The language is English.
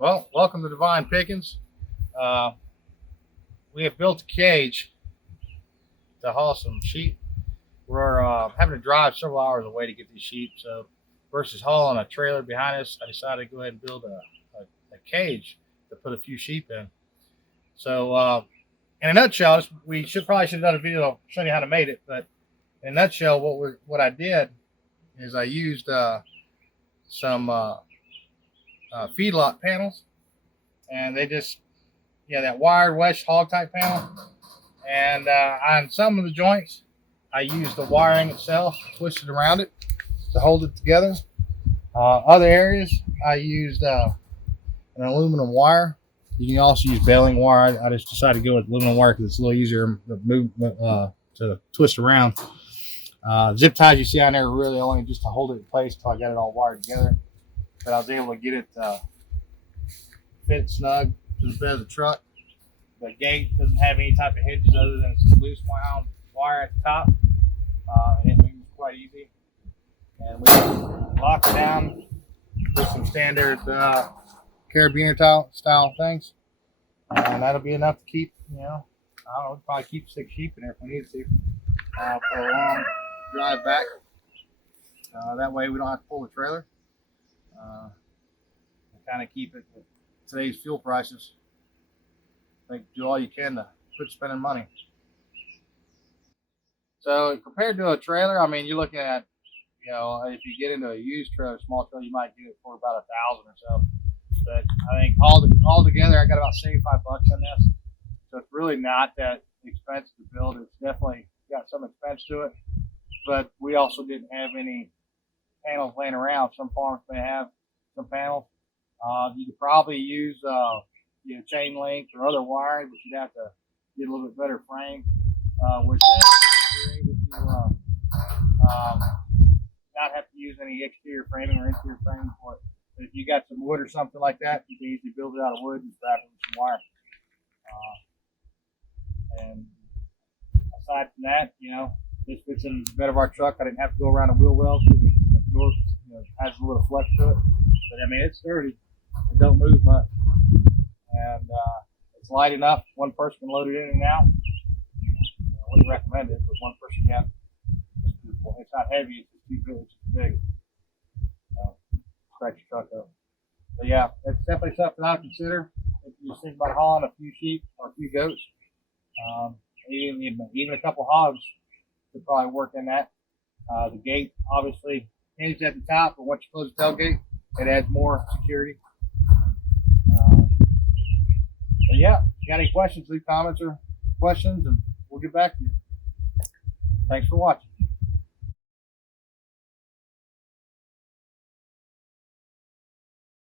Well, welcome to Divine Pickens. Uh, we have built a cage to haul some sheep. We're having to drive several hours away to get these sheep. So, versus hauling a trailer behind us, I decided to go ahead and build a cage to put a few sheep in. So, in a nutshell, we probably should have done a video showing you how to make it. But in a nutshell, what I did is I used some feedlot panels, and they just that wired West hog type panel. And on some of the joints, I used the wiring itself, twisted around it to hold it together. Other areas, I used an aluminum wire. You can also use baling wire. I just decided to go with aluminum wire because it's a little easier to move, to twist around. Zip ties you see on there are really only just to hold it in place until I got it all wired together. But I was able to get it fit snug to the bed of the truck. The gate doesn't have any type of hinges other than some loose wound wire at the top, and it moves quite easy. And we lock it down with some standard carabiner style things, and that'll be enough to keep, I don't know, probably keep 6 sheep in there if we need to for a long drive back. That way we don't have to pull the trailer. Kind of keep it with today's fuel prices. Do all you can to quit spending money. So compared to a trailer, I mean, you're looking at, if you get into a used trailer, small trailer, you might get it for about $1,000 or so. But I think all together, I got about $75 on this. So it's really not that expensive to build. It's definitely got some expense to it. But we also didn't have any panels laying around. Some farms may have some panels. You could probably use chain link or other wiring, but you'd have to get a little bit better frame. With this, you're able to not have to use any exterior framing or interior framing for it. But if you got some wood or something like that, you can easily build it out of wood and wrap it with some wire. And aside from that, this fits in the bed of our truck. I didn't have to go around the wheel wells. The door has a little flex to it, but I mean, it's sturdy. It don't move much. And it's light enough. One person can load it in and out. I wouldn't recommend it, but one person can. It's not heavy. It's too big. It's too big. Scratch your truck up. But yeah, it's definitely something I would consider if you think about hauling a few sheep or a few goats. Even a couple hogs could probably work in that. The gate obviously hinges at the top, but once you close the tailgate, it adds more security. But yeah, if you got any questions, leave comments or questions, and we'll get back to you. Thanks for watching.